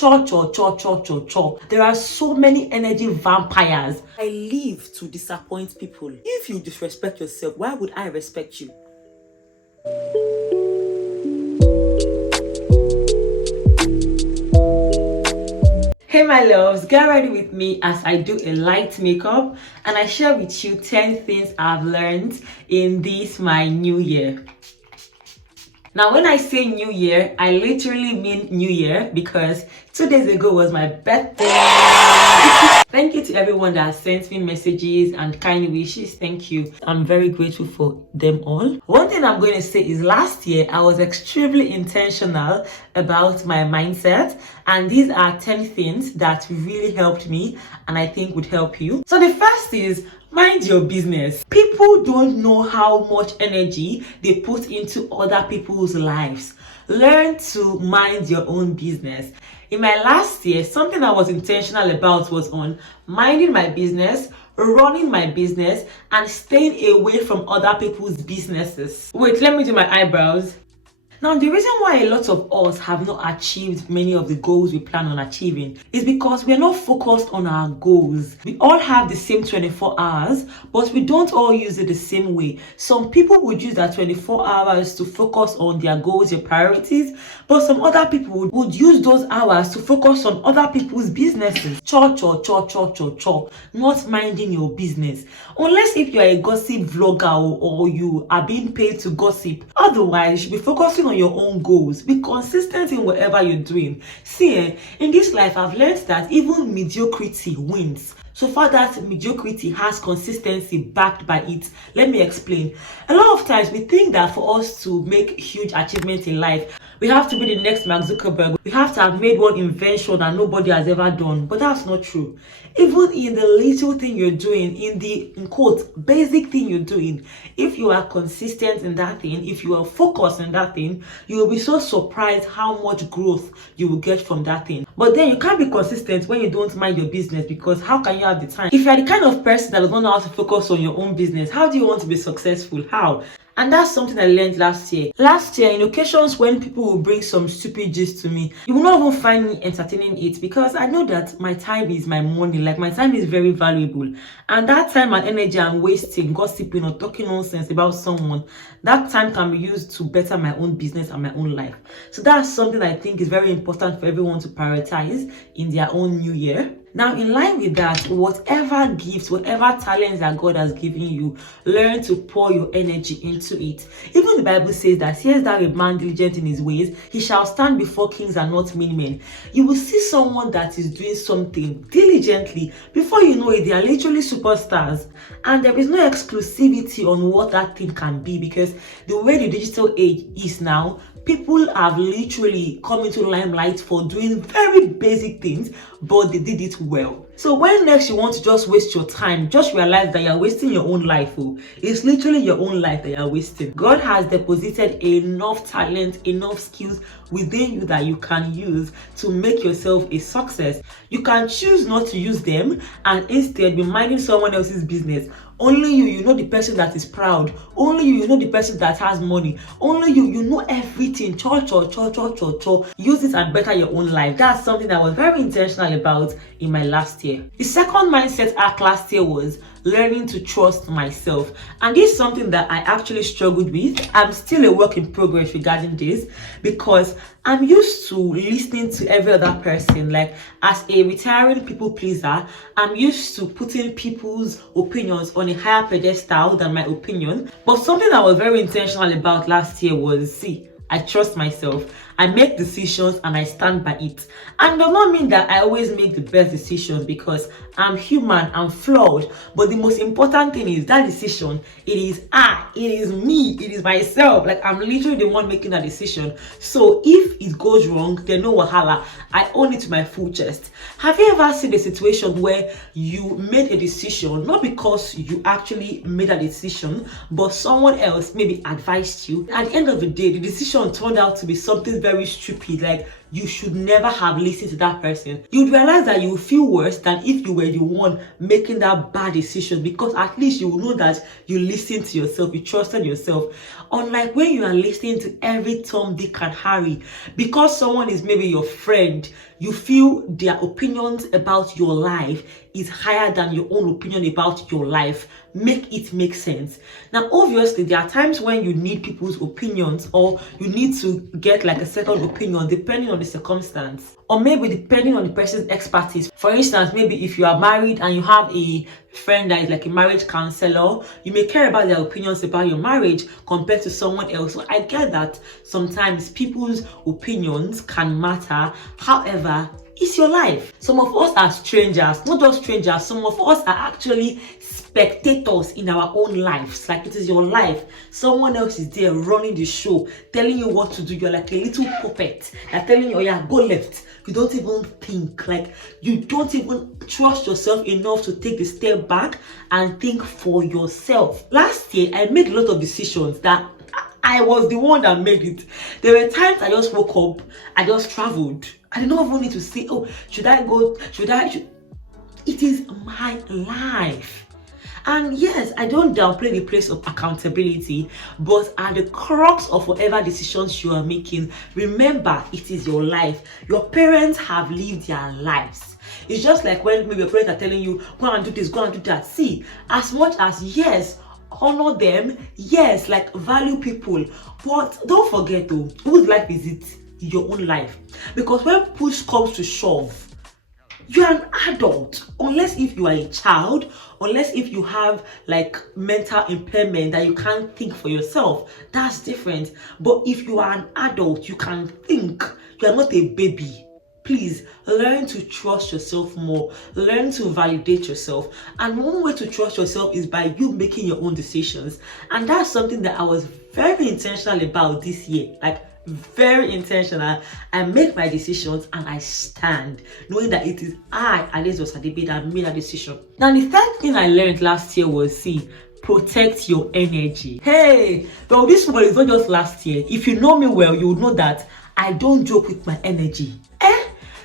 Cho, cho, cho, cho, cho, cho. There are so many energy vampires. I live to disappoint people. If you disrespect yourself, why would I respect you? Hey my loves, get ready with me as I do a light makeup and I share with you 10 things I've learned in this my new year. Now when I say new year, I literally mean new year because 2 days ago was my birthday. Thank you to everyone that has sent me messages and kind wishes. Thank you. I'm very grateful for them all. One thing I'm going to say is last year I was extremely intentional about my mindset, and these are 10 things that really helped me and I think would help you. So the first is mind your business. People don't know how much energy they put into other people's lives. Learn to mind your own business. In my last year, something I was intentional about was on minding my business, running my business, and staying away from other people's businesses. Wait, let me do my eyebrows. Now, the reason why a lot of us have not achieved many of the goals we plan on achieving is because we're not focused on our goals. We all have the same 24 hours, but we don't all use it the same way. Some people would use that 24 hours to focus on their goals, their priorities, but some other people would use those hours to focus on other people's businesses. Cho, cho, cho, cho, cho, cho. Not minding your business. Unless if you're a gossip vlogger or you are being paid to gossip. Otherwise, you should be focusing on your own goals. Be consistent in whatever you're doing. See, in this life I've learned that even mediocrity wins, so far that mediocrity has consistency backed by it. Let me explain. A lot of times we think that for us to make huge achievements in life, we have to be the next Mark Zuckerberg. We have to have made one invention that nobody has ever done. But that's not true. Even in the little thing you're doing, in the, in quote, basic thing you're doing, if you are consistent in that thing, if you are focused in that thing, you will be so surprised how much growth you will get from that thing. But then you can't be consistent when you don't mind your business, because how can you have the time? If you're the kind of person that does not know how to focus on your own business, how do you want to be successful? How? And that's something I learned last year. Last year, in occasions when people will bring some stupid gist to me, you will not even find me entertaining it, because I know that my time is my money. Like, my time is very valuable. And that time and energy I'm wasting gossiping or talking nonsense about someone, that time can be used to better my own business and my own life. So that's something I think is very important for everyone to prioritize in their own new year. Now, in line with that, whatever gifts, whatever talents that God has given you, learn to pour your energy into it. Even the Bible says that, here's that a man diligent in his ways, he shall stand before kings and not mean men. You will see someone that is doing something diligently. Before you know it, they are literally superstars. And there is no exclusivity on what that thing can be, because the way the digital age is now, people have literally come into limelight for doing very basic things, but they did it well. So when next you want to just waste your time, just realize that you're wasting your own life. It's literally your own life that you're wasting. God has deposited enough talent, enough skills within you that you can use to make yourself a success. You can choose not to use them and instead be minding someone else's business. Only you know the person that is proud. Only you know the person that has money. Only you know everything. Cho, cho, cho, cho, cho, cho. Use it and better your own life. That's something I was very intentional about in my last year. The second mindset arc last year was learning to trust myself, and this is something that I actually struggled with. I'm still a work in progress regarding this, because I'm used to listening to every other person. Like, as a retiring people pleaser, I'm used to putting people's opinions on a higher pedestal than my opinion. But something I was very intentional about last year was, see, I trust myself. I make decisions and I stand by it. And does not mean that I always make the best decisions, because I'm human, I'm flawed. But the most important thing is that decision, it is me, it is myself. Like, I'm literally the one making that decision. So if it goes wrong, then no wahala. I own it to my full chest. Have you ever seen a situation where you made a decision, not because you actually made a decision, but someone else maybe advised you? At the end of the day, the decision turned out to be something very stupid. Like, you should never have listened to that person. You'd realize that you feel worse than if you were the one making that bad decision, because at least you will know that you listened to yourself, you trusted yourself. Unlike when you are listening to every Tom, Dick and Harry, because someone is maybe your friend, you feel their opinions about your life is higher than your own opinion about your life. Make it make sense. Now, obviously, there are times when you need people's opinions, or you need to get like a second opinion depending on the circumstance, or maybe depending on the person's expertise. For instance, maybe if you are married and you have a friend that is like a marriage counselor, you may care about their opinions about your marriage compared to someone else. So I get that sometimes people's opinions can matter. However, it's your life. Some of us are strangers, not just strangers, some of us are actually spectators in our own lives. Like, it is your life. Someone else is there running the show, telling you what to do. You're like a little puppet. They're telling you, oh yeah, go left. You don't even think, like, you don't even trust yourself enough to take a step back and think for yourself. Last year, I made a lot of decisions that I was the one that made it. There were times I just woke up, I just traveled. I did not even need to say, oh, should I go? It is my life. And yes, I don't downplay the place of accountability, but at the crux of whatever decisions you are making, remember, it is your life. Your parents have lived their lives. It's just like when maybe your parents are telling you, go and do this, go and do that. See, as much as yes, honor them, yes, like value people, but don't forget though, whose life is it? Your own life. Because when push comes to shove, you're an adult, unless if you are a child, unless if you have like mental impairment that you can't think for yourself. That's different. But if you are an adult, you can think. You are not a baby. Please learn to trust yourself more. Learn to validate yourself. And one way to trust yourself is by you making your own decisions. And that's something that I was very intentional about this year. Like, very intentional. I make my decisions and I stand knowing that it is I, Adaeze Osadebe, that made a decision. Now, the third thing I learned last year was, protect your energy. Hey, well, this one is not just last year. If you know me well, you would know that I don't joke with my energy.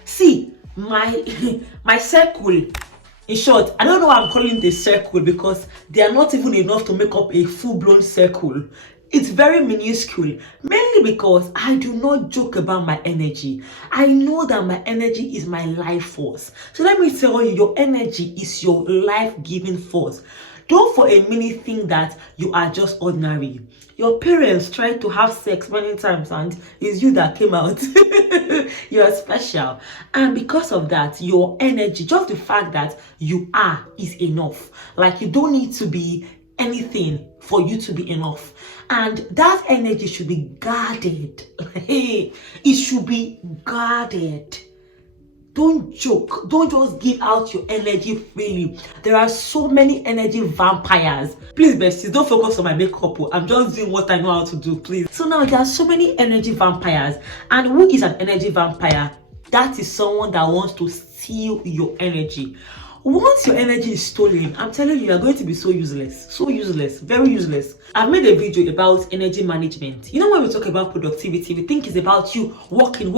See, my circle, in short, I don't know why I'm calling it a circle, because they are not even enough to make up a full-blown circle. It's very minuscule, mainly because I do not joke about my energy. I know that my energy is my life force. So let me tell you, your energy is your life-giving force. Don't for a minute think that you are just ordinary. Your parents tried to have sex many times and it's you that came out. You're special. And because of that, your energy, just the fact that you are, is enough. Like, you don't need to be anything for you to be enough. And that energy should be guarded. It should be guarded. Don't joke. Don't just give out your energy freely. There are so many energy vampires. Please, besties, don't focus on my makeup. I'm just doing what I know how to do, please. So now there are so many energy vampires. And who is an energy vampire? That is someone that wants to steal your energy. Once your energy is stolen, I'm telling you, you're going to be so useless, very useless. I've made a video about energy management. You know, when we talk about productivity, we think it's about you working.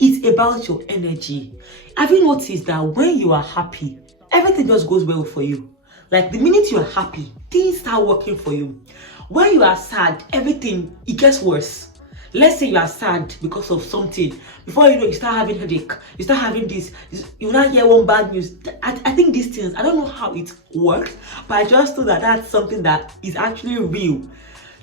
It's about your energy. Have you noticed that when you are happy, everything just goes well for you? Like, the minute you are happy, things start working for you. When you are sad, everything, it gets worse. Let's say you are sad because of something. Before you know, you start having headache. You start having this. You now hear one bad news. I think these things, I don't know how it works, but I just know that that's something that is actually real.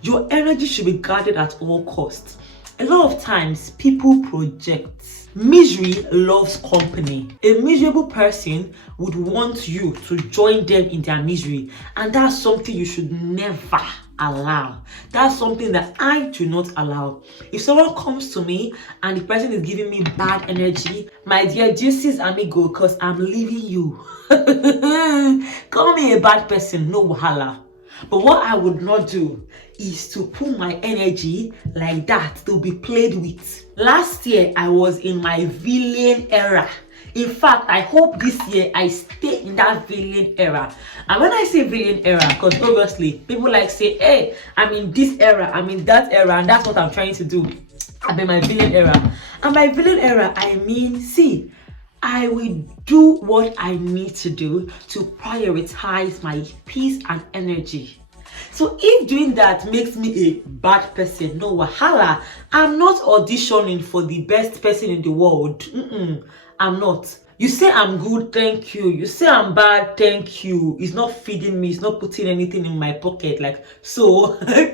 Your energy should be guarded at all costs. A lot of times, people project. Misery loves company. A miserable person would want you to join them in their misery. And that's something you should never allow. That's something that I do not allow. If someone comes to me and the person is giving me bad energy, my dear, juices amigo, because I'm leaving you. Call me a bad person, no wahala. But what I would not do is to put my energy like that to be played with. Last year, I was in my villain era. In fact, I hope this year I stay in that villain era. And when I say villain era, because obviously people like say, hey, I'm in this era, I'm in that era, and that's what I'm trying to do. I've been my villain era. And by villain era, I mean, see, I will do what I need to do to prioritize my peace and energy. So if doing that makes me a bad person, no wahala. I'm not auditioning for the best person in the world. I'm not. You say I'm good, thank you. You say I'm bad, thank you. It's not feeding me, it's not putting anything in my pocket. Like, so,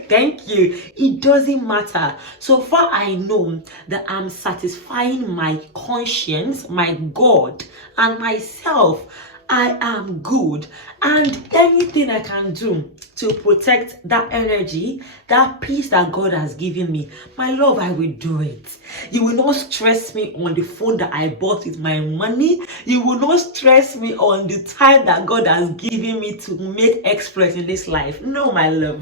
thank you. It doesn't matter. So far, I know that I'm satisfying my conscience, my God, and myself. I am good, and anything I can do to protect that energy, that peace that God has given me, my love, I will do it. You will not stress me on the phone that I bought with my money. You will not stress me on the time that God has given me to make exploits in this life. No, my love.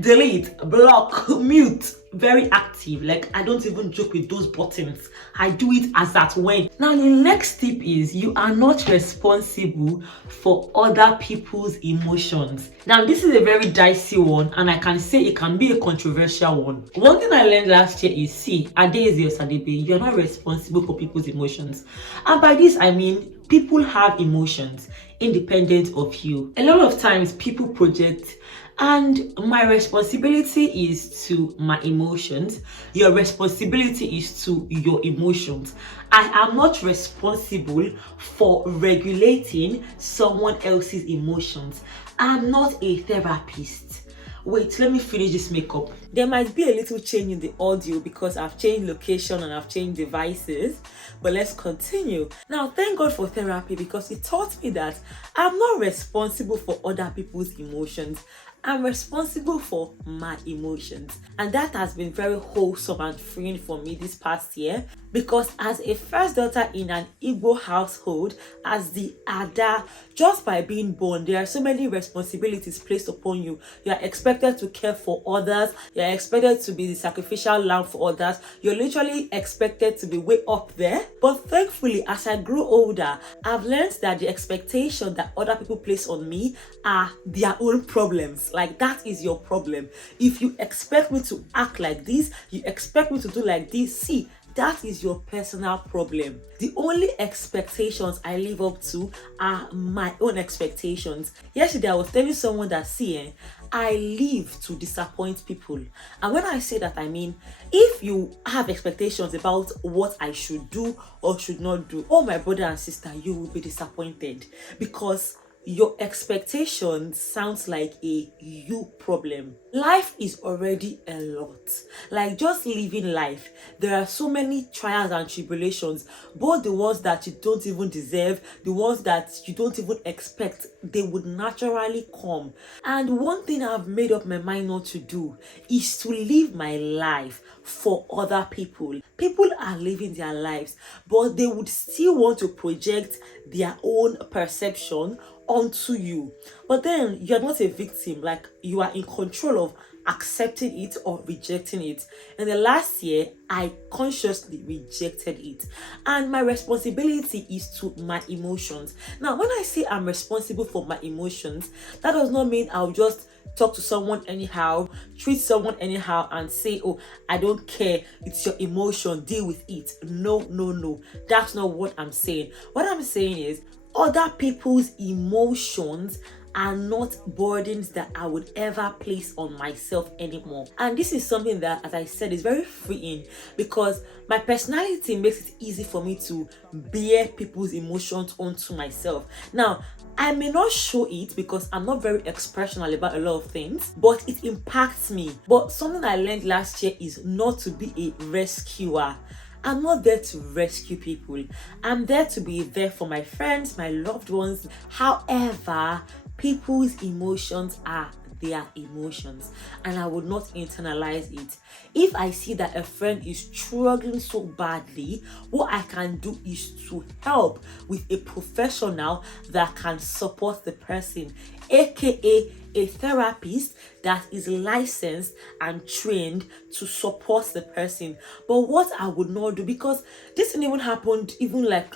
Delete, block, mute. Very active. Like, I don't even joke with those buttons. I do it as at when. Now the next tip is you are not responsible for other people's emotions. Now this is a very dicey one, and I can say it can be a controversial one. One thing I learned last year is, see, Adaeze Osadebe, you're not responsible for people's emotions. And by this I mean people have emotions independent of you. A lot of times people project, and my responsibility is to my emotions. Your responsibility is to your emotions. I am not responsible for regulating someone else's emotions. I'm not a therapist. Wait, let me finish this makeup. There might be a little change in the audio because I've changed location and I've changed devices, but let's continue. Now, thank God for therapy because it taught me that I'm not responsible for other people's emotions. I'm responsible for my emotions, and that has been very wholesome and freeing for me this past year, because as a first daughter in an Igbo household, as the Ada, just by being born, there are so many responsibilities placed upon you. You are expected to care for others, you are expected to be the sacrificial lamb for others, you're literally expected to be way up there. But thankfully, as I grew older, I've learned that the expectation that other people place on me are their own problems. Like, that is your problem. If you expect me to act like this, you expect me to do like this, see, that is your personal problem. The only expectations I live up to are my own expectations. Yesterday, I was telling someone that, see, I live to disappoint people. And when I say that, I mean, if you have expectations about what I should do or should not do, oh my brother and sister, you will be disappointed, because your expectation sounds like a you problem. Life is already a lot. Like, just living life, there are so many trials and tribulations, both the ones that you don't even deserve, the ones that you don't even expect. They would naturally come. And one thing I've made up my mind not to do is to live my life for other people. People are living their lives, but they would still want to project their own perception onto you. But then you're not a victim. Like, you are in control of accepting it or rejecting it. And the last year, I consciously rejected it. And my responsibility is to my emotions. Now, when I say I'm responsible for my emotions, that does not mean I'll just talk to someone anyhow, treat someone anyhow, and say, oh, I don't care, it's your emotion, deal with it. No, no, no. That's not what I'm saying. What I'm saying is, other people's emotions are not burdens that I would ever place on myself anymore. And this is something that, as I said, is very freeing, because my personality makes it easy for me to bear people's emotions onto myself. Now, I may not show it because I'm not very expressional about a lot of things, but it impacts me. But something I learned last year is not to be a rescuer. I'm not there to rescue people. I'm there to be there for my friends, my loved ones. However, people's emotions are their emotions, and I would not internalize it. If I see that a friend is struggling so badly, what I can do is to help with a professional that can support the person, aka a therapist that is licensed and trained to support the person. But what I would not do, because this thing even happened even like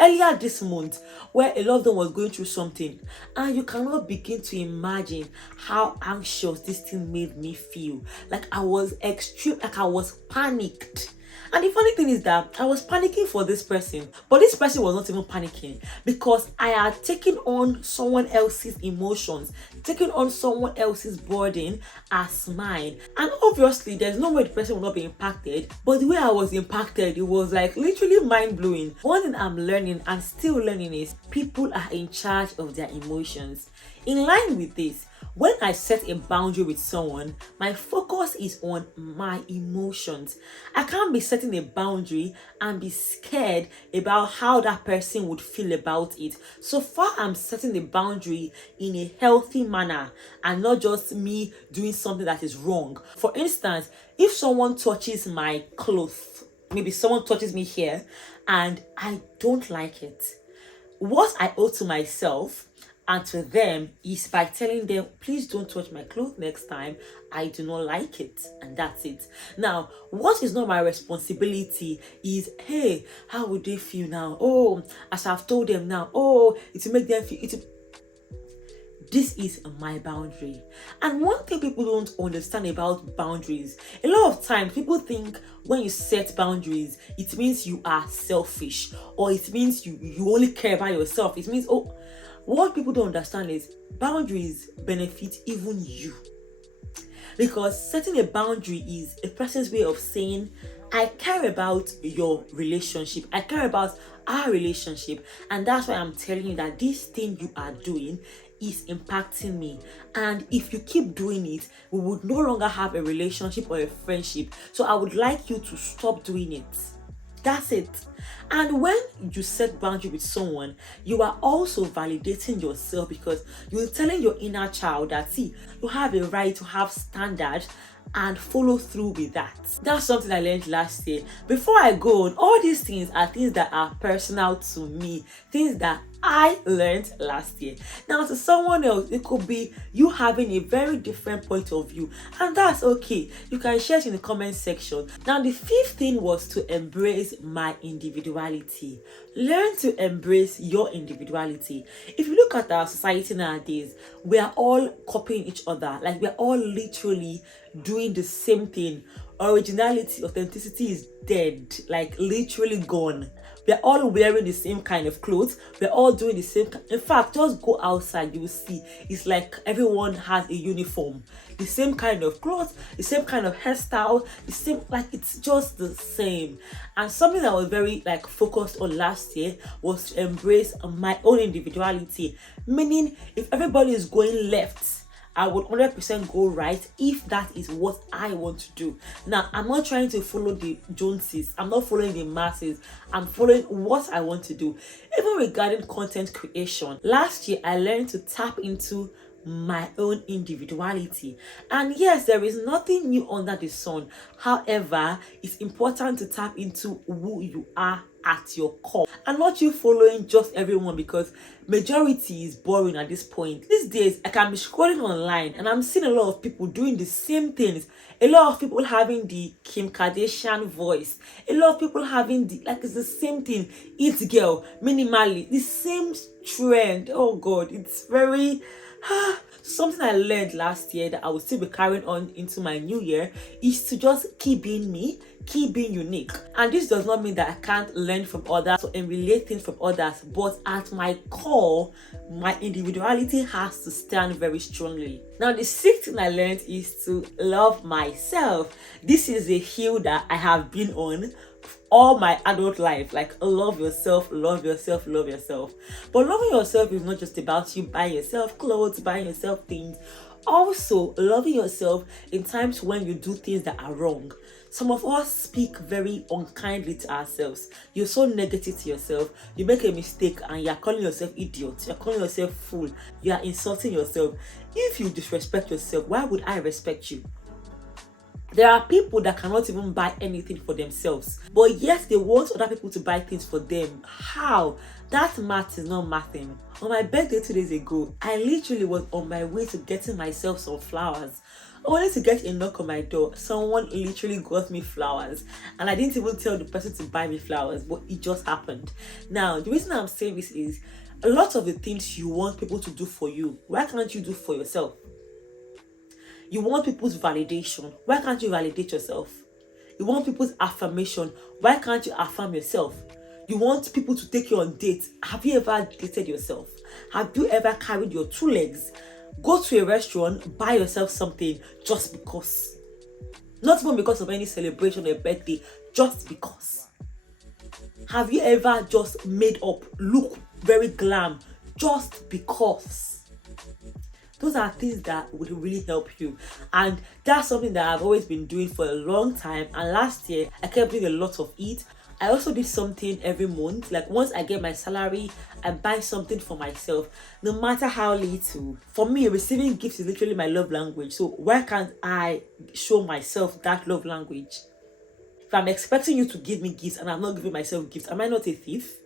earlier this month where a lot of them was going through something, and you cannot begin to imagine how anxious this thing made me feel. Like I was extreme, like I was panicked. And the funny thing is that I was panicking for this person, but this person was not even panicking because I had taken on someone else's emotions, taken on someone else's burden as mine. And obviously, there's no way the person will not be impacted, but the way I was impacted, it was like literally mind-blowing. One thing I'm learning and still learning is people are in charge of their emotions. In line with this, when I set a boundary with someone, my focus is on my emotions. I can't be setting a boundary and be scared about how that person would feel about it. So far, I'm setting the boundary in a healthy manner and not just me doing something that is wrong. For instance, if someone touches my clothes, maybe someone touches me here and I don't like it, what I owe to myself and to them is by telling them, please don't touch my clothes next time. I do not like it. And that's it. Now, what is not my responsibility is, hey, how would they feel now? Oh, as I've told them now, oh, it will make them feel, this is my boundary. And one thing people don't understand about boundaries, a lot of times people think when you set boundaries, it means you are selfish, or it means you only care about yourself. It means, oh, what people don't understand is boundaries benefit even you. Because setting a boundary is a person's way of saying, I care about your relationship. I care about our relationship. And that's why I'm telling you that this thing you are doing is impacting me. And if you keep doing it, we would no longer have a relationship or a friendship. So I would like you to stop doing it. That's it. And when you set boundary with someone, you are also validating yourself because you're telling your inner child that, see, you have a right to have standards and follow through with that. That's something I learned last year. Before I go on, all these things are things that are personal to me, things that I learned last year. Now, to someone else, it could be you having a very different point of view, and that's okay. You can share it in the comment section. Now, the fifth thing was to embrace my individuality. Learn to embrace your individuality. If you look at our society nowadays, we are all copying each other. Like, we are all literally doing the same thing. Originality, authenticity is dead, like literally gone. We're all wearing the same kind of clothes. We're all doing the same. In fact, just go outside, you will see it's like everyone has a uniform, the same kind of clothes, the same kind of hairstyle, the same, like it's just the same. And something that I was very like focused on last year was to embrace my own individuality. Meaning, if everybody is going left, I would 100% go right if that is what I want to do. Now, I'm not trying to follow the Joneses. I'm not following the masses. I'm following what I want to do. Even regarding content creation, last year I learned to tap into my own individuality. And yes, there is nothing new under the sun. However, it's important to tap into who you are at your core and not you following just everyone, because majority is boring at this point. These days I can be scrolling online and I'm seeing a lot of people doing the same things. A lot of people having the Kim Kardashian voice, a lot of people having the, like, it's the same thing, it girl, minimally, the same trend. Oh god, it's very something I learned last year that I will still be carrying on into my new year is to just keep being me, keep being unique. And this does not mean that I can't learn from others or emulate things from others, but at my core, my individuality has to stand very strongly. Now, the sixth thing I learned is to love myself. This is a hill that I have been on all my adult life. Like, love yourself, love yourself, love yourself. But loving yourself is not just about you buying yourself clothes, buying yourself things. Also, loving yourself in times when you do things that are wrong. Some of us speak very unkindly to ourselves. You're so negative to yourself. You make a mistake and you're calling yourself idiot. You're calling yourself fool. You are insulting yourself. If you disrespect yourself, why would I respect you? There are people that cannot even buy anything for themselves, but yes, they want other people to buy things for them. How? That math is not mathing. On my birthday 2 days ago, I literally was on my way to getting myself some flowers. Only to get a knock on my door. Someone literally got me flowers, and I didn't even tell the person to buy me flowers, but it just happened. Now, the reason I'm saying this is a lot of the things you want people to do for you, why can't you do for yourself? You want people's validation, why can't you validate yourself? You want people's affirmation, why can't you affirm yourself? You want people to take you on dates. Have you ever dated yourself? Have you ever carried your 2 legs? Go to a restaurant, buy yourself something just because. Not even because of any celebration or birthday, just because. Have you ever just made up, look very glam, just because? Those are things that would really help you. And that's something that I've always been doing for a long time. And last year, I kept doing a lot of it. I also did something every month. Like once I get my salary, I buy something for myself, no matter how little. For me, receiving gifts is literally my love language. So why can't I show myself that love language? If I'm expecting you to give me gifts and I'm not giving myself gifts, am I not a thief?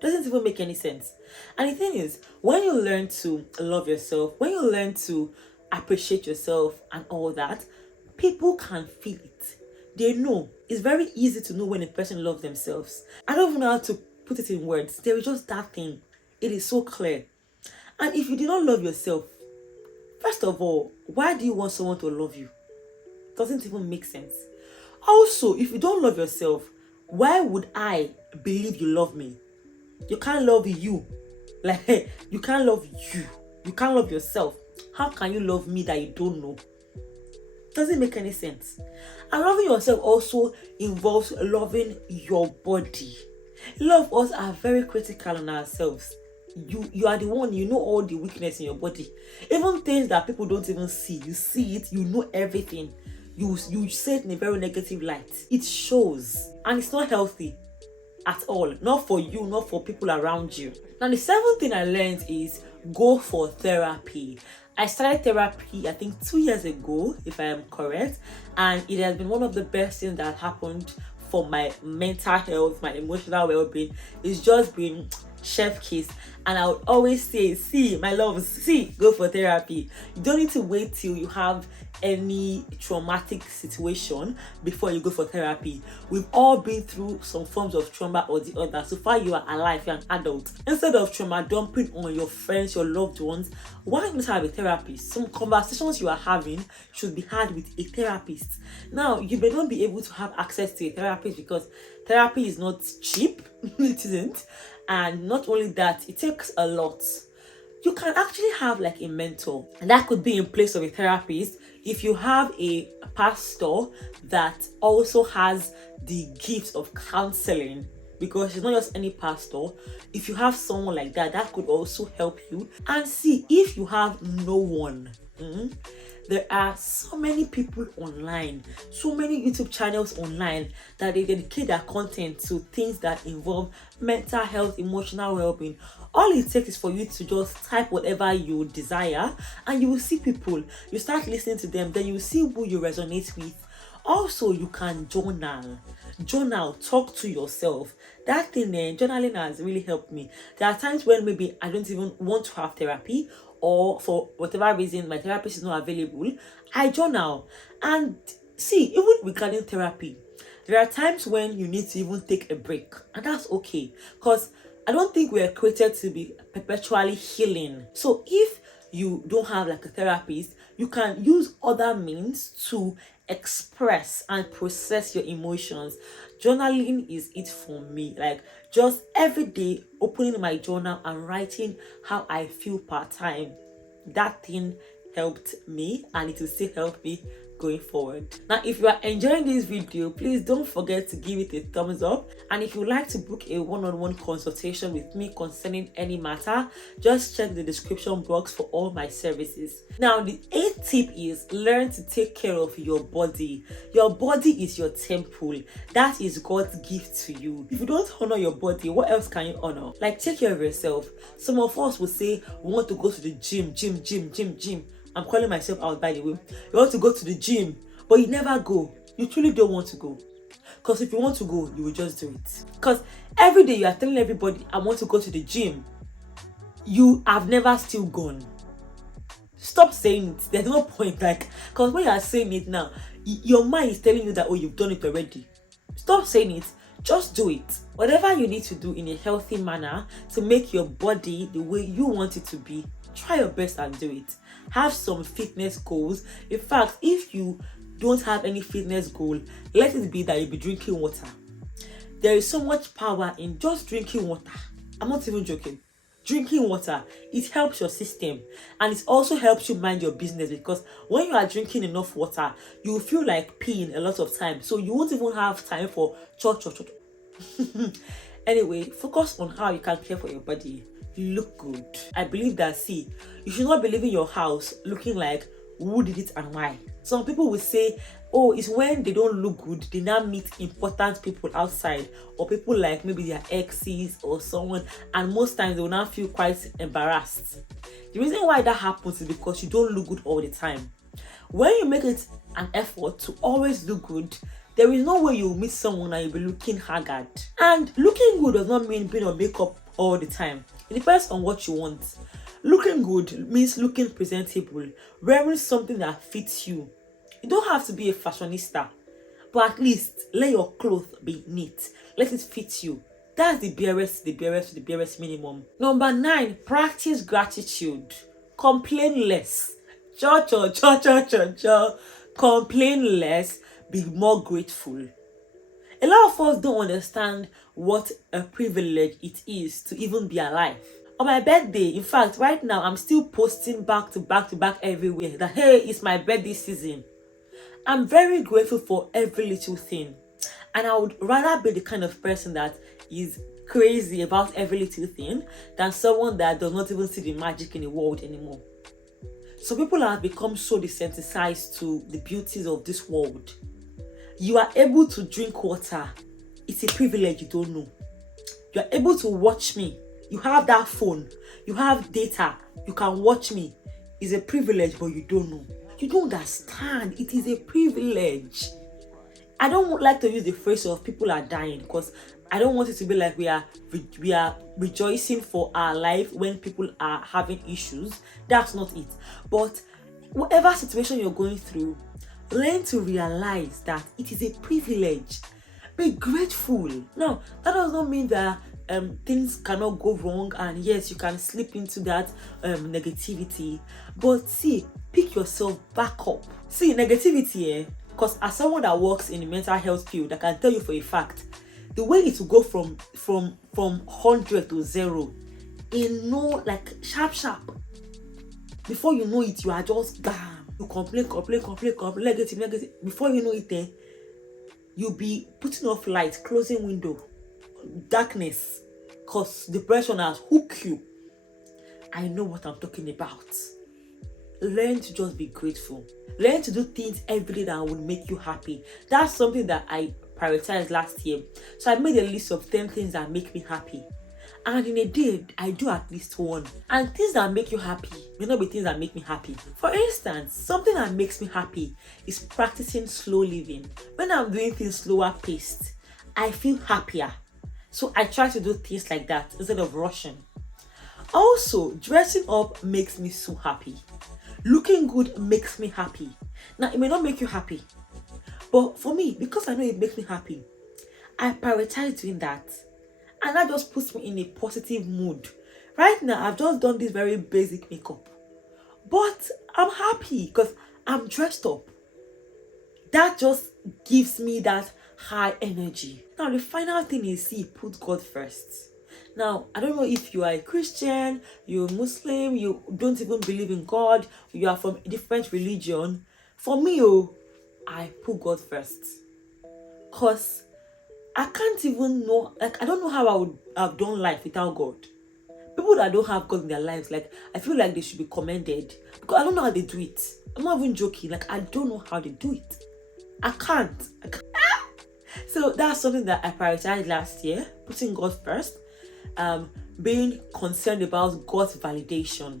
Doesn't even make any sense. And the thing is, when you learn to love yourself, when you learn to appreciate yourself and all that, people can feel it. They know. It's very easy to know when a person loves themselves. I don't even know how to put it in words. There is just that thing. It is so clear. And if you do not love yourself, first of all, why do you want someone to love you? Doesn't even make sense. Also, if you don't love yourself, why would I believe you love me? You can't love you. Like, you can't love you. You can't love yourself. How can you love me that you don't know? Doesn't make any sense. And loving yourself also involves loving your body. A lot of us are very critical on ourselves. You are the one, you know all the weakness in your body. Even things that people don't even see. You see it, you know everything. You say it in a very negative light. It shows. And it's not healthy at all. Not for you, not for people around you. Now, the 7th thing I learned is go for therapy. I started therapy, I think 2 years ago, if I am correct, and it has been one of the best things that happened for my mental health, my emotional well-being. It's just been chef kiss. And I would always say, see, my loves, see, go for therapy. You don't need to wait till you have any traumatic situation before you go for therapy. We've all been through some forms of trauma or the other. So far you are alive, you're an adult. Instead of trauma dumping on your friends, your loved ones, why not have a therapist? Some conversations you are having should be had with a therapist. Now, you may not be able to have access to a therapist because therapy is not cheap. It isn't. And not only that, it takes a lot. You can actually have like a mentor, and that could be in place of a therapist. If you have a pastor that also has the gift of counseling, because it's not just any pastor. If you have someone like that, that could also help you. And see, if you have no one, there are so many people online, so many YouTube channels online that they dedicate their content to things that involve mental health, emotional well-being. All it takes is for you to just type whatever you desire and you will see people. You start listening to them, then you will see who you resonate with. Also, you can journal, talk to yourself. That thing, journaling has really helped me. There are times when maybe I don't even want to have therapy, or for whatever reason my therapist is not available. I journal. And see, even regarding therapy, there are times when you need to even take a break, and that's okay, because I don't think we are created to be perpetually healing. So if you don't have like a therapist, you can use other means to express and process your emotions. Journaling is it for me. Like, just every day opening my journal and writing how I feel per time. That thing helped me, and it will still help me going forward. Now, if you are enjoying this video, please don't forget to give it a thumbs up. And if you'd like to book a one-on-one consultation with me concerning any matter, just check the description box for all my services. Now, the 8th tip is learn to take care of your body. Your body is your temple. That is God's gift to you. If you don't honor your body, what else can you honor? Like, take care of yourself. Some of us will say we want to go to the gym. I'm calling myself out, by the way. You want to go to the gym, but you never go. You truly don't want to go. Because if you want to go, you will just do it. Because every day you are telling everybody, I want to go to the gym. You have never still gone. Stop saying it. There's no point, like, because when you are saying it now, your mind is telling you that, oh, you've done it already. Stop saying it. Just do it. Whatever you need to do in a healthy manner to make your body the way you want it to be, try your best and do it. Have some fitness goals. In fact, if you don't have any fitness goal, let it be that you'll be drinking water. There is so much power in just drinking water. I'm not even joking. Drinking water, it helps your system, and it also helps you mind your business, because when you are drinking enough water, you feel like peeing a lot of times, so you won't even have time for cho. Anyway, focus on how you can care for your body. Look good. I believe that, see, you should not be leaving your house looking like who did it and why. Some people will say, oh, it's when they don't look good, they now meet important people outside, or people like maybe their exes or someone, and most times they will now feel quite embarrassed. The reason why that happens is because you don't look good all the time. When you make it an effort to always look good, there is no way you'll meet someone and you'll be looking haggard. And looking good does not mean being on makeup all the time. It depends on what you want. Looking good means looking presentable, wearing something that fits you. You don't have to be a fashionista, but at least let your clothes be neat. Let it fit you. That's the barest minimum. Number 9, practice gratitude. Complain less. Complain less, be more grateful. A lot of us don't understand what a privilege it is to even be alive. On my birthday, in fact, right now, I'm still posting back to back everywhere that, hey, it's my birthday season. I'm very grateful for every little thing. And I would rather be the kind of person that is crazy about every little thing than someone that does not even see the magic in the world anymore. So people have become so desensitized to the beauties of this world. You are able to drink water. It's a privilege you don't know. You are able to watch me. You have that phone. You have data. You can watch me. It's a privilege, but you don't know. You don't understand. It is a privilege. I don't like to use the phrase of people are dying, because I don't want it to be like we are rejoicing for our life when people are having issues. That's not it. But whatever situation you're going through, learn to realize that it is a privilege. Be grateful. Now, that does not mean that things cannot go wrong, and yes, you can slip into that negativity. But see, pick yourself back up. See, negativity, because as someone that works in the mental health field, I can tell you for a fact, the way it will go from 100 to 0 in no, like, sharp. Before you know it, you are just bam. You complain, negative. Before you know it, you'll be putting off light, closing window, darkness, because depression has hooked you. I know what I'm talking about. Learn to just be grateful. Learn to do things every day that will make you happy. That's something that I prioritized last year. So I made a list of 10 things that make me happy. And in a day, I do at least one. And things that make you happy may not be things that make me happy. For instance, something that makes me happy is practicing slow living. When I'm doing things slower paced, I feel happier. So I try to do things like that instead of rushing. Also, dressing up makes me so happy. Looking good makes me happy. Now, it may not make you happy, but for me, because I know it makes me happy, I prioritize doing that. And that just puts me in a positive mood. Right now, I've just done this very basic makeup, but I'm happy because I'm dressed up. That just gives me that high energy. Now, the final thing is, see, put God first. Now, I don't know if you are a Christian, you're a Muslim, you don't even believe in God, you are from a different religion. For me, I put God first. Because I can't even know, like, I don't know how I would have done life without God. People that don't have God in their lives, like, I feel like they should be commended. Because I don't know how they do it. I'm not even joking. Like, I don't know how they do it. I can't. So that's something that I prioritized last year, putting God first. Being concerned about God's validation,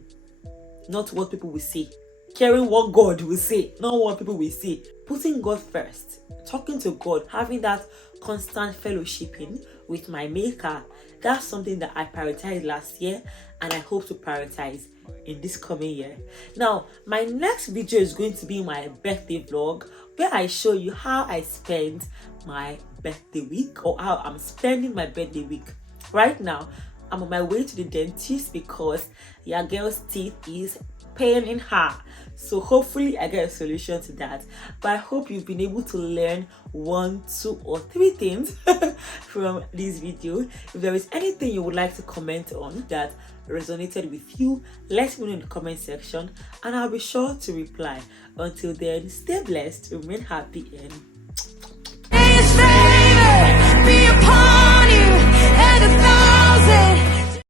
not what people will say. Caring what God will say, not what people will say. Putting God first, talking to God, having that constant fellowshipping with my maker. That's something that I prioritized last year and I hope to prioritize in this coming year. Now, my next video is going to be my birthday vlog where I show you how I spend my birthday week, or how I'm spending my birthday week. Right now, I'm on my way to the dentist because your girl's teeth is paining her. So hopefully I get a solution to that. But I hope you've been able to learn 1, 2, or 3 things from this video. If there is anything you would like to comment on that resonated with you, let me know in the comment section and I'll be sure to reply. Until then, stay blessed, remain happy, and